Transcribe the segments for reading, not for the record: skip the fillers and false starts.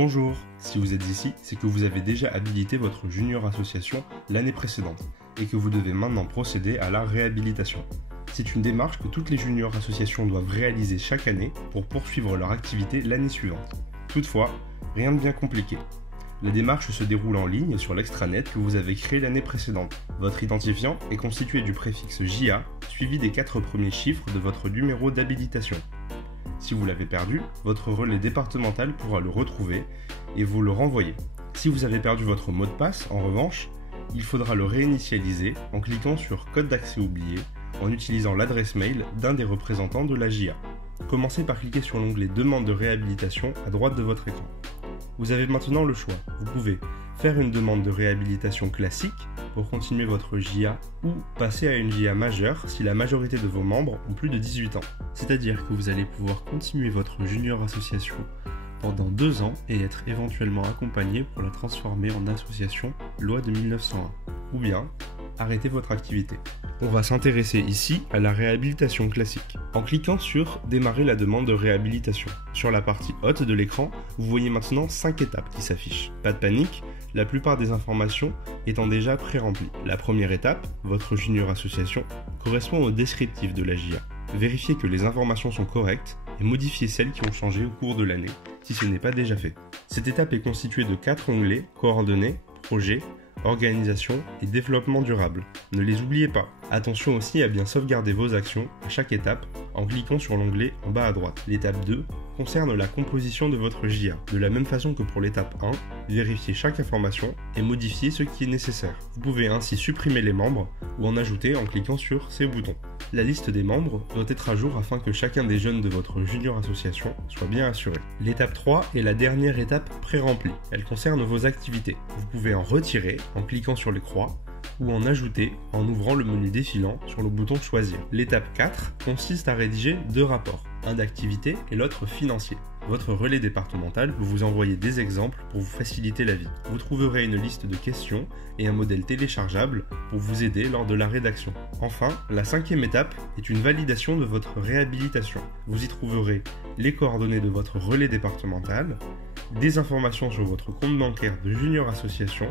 Bonjour, si vous êtes ici, c'est que vous avez déjà habilité votre junior association l'année précédente et que vous devez maintenant procéder à la réhabilitation. C'est une démarche que toutes les juniors associations doivent réaliser chaque année pour poursuivre leur activité l'année suivante. Toutefois, rien de bien compliqué. La démarche se déroule en ligne sur l'extranet que vous avez créé l'année précédente. Votre identifiant est constitué du préfixe JA suivi des 4 premiers chiffres de votre numéro d'habilitation. Si vous l'avez perdu, votre relais départemental pourra le retrouver et vous le renvoyer. Si vous avez perdu votre mot de passe, en revanche, il faudra le réinitialiser en cliquant sur Code d'accès oublié en utilisant l'adresse mail d'un des représentants de la JA. Commencez par cliquer sur l'onglet Demande de réhabilitation à droite de votre écran. Vous avez maintenant le choix. Vous pouvez faire une demande de réhabilitation classique pour continuer votre JA ou passer à une JA majeure si la majorité de vos membres ont plus de 18 ans. C'est-à-dire que vous allez pouvoir continuer votre junior association pendant 2 ans et être éventuellement accompagné pour la transformer en association loi de 1901. Ou bien arrêter votre activité. On va s'intéresser ici à la réhabilitation classique. En cliquant sur Démarrer la demande de réhabilitation. Sur la partie haute de l'écran, vous voyez maintenant 5 étapes qui s'affichent. Pas de panique, la plupart des informations étant déjà pré-remplies. La première étape, votre junior association, correspond au descriptif de la JA. Vérifiez que les informations sont correctes et modifiez celles qui ont changé au cours de l'année, si ce n'est pas déjà fait. Cette étape est constituée de 4 onglets, coordonnées, projets, organisation et développement durable. Ne les oubliez pas. Attention aussi à bien sauvegarder vos actions à chaque étape en cliquant sur l'onglet en bas à droite. L'étape 2 concerne la composition de votre JA. De la même façon que pour l'étape 1, vérifiez chaque information et modifiez ce qui est nécessaire. Vous pouvez ainsi supprimer les membres ou en ajouter en cliquant sur ces boutons. La liste des membres doit être à jour afin que chacun des jeunes de votre junior association soit bien assuré. L'étape 3 est la dernière étape pré-remplie. Elle concerne vos activités. Vous pouvez en retirer en cliquant sur les croix ou en ajouter en ouvrant le menu défilant sur le bouton Choisir. L'étape 4 consiste à rédiger 2 rapports, un d'activité et l'autre financier. Votre relais départemental peut vous envoyer des exemples pour vous faciliter la vie. Vous trouverez une liste de questions et un modèle téléchargeable pour vous aider lors de la rédaction. Enfin, la 5e étape est une validation de votre réhabilitation. Vous y trouverez les coordonnées de votre relais départemental, des informations sur votre compte bancaire de junior association,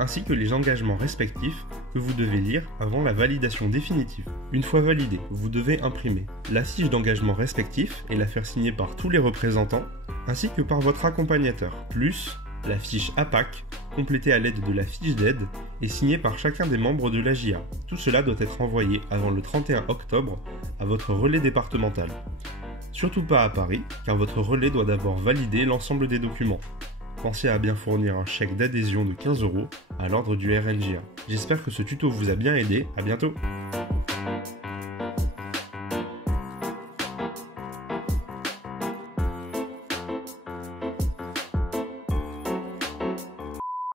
ainsi que les engagements respectifs que vous devez lire avant la validation définitive. Une fois validé, vous devez imprimer la fiche d'engagement respectif et la faire signer par tous les représentants, ainsi que par votre accompagnateur, plus la fiche APAC, complétée à l'aide de la fiche d'aide et signée par chacun des membres de la JA. Tout cela doit être envoyé avant le 31 octobre à votre relais départemental. Surtout pas à Paris, car votre relais doit d'abord valider l'ensemble des documents. Pensez à bien fournir un chèque d'adhésion de 15 € à l'ordre du RNJA. J'espère que ce tuto vous a bien aidé, à bientôt!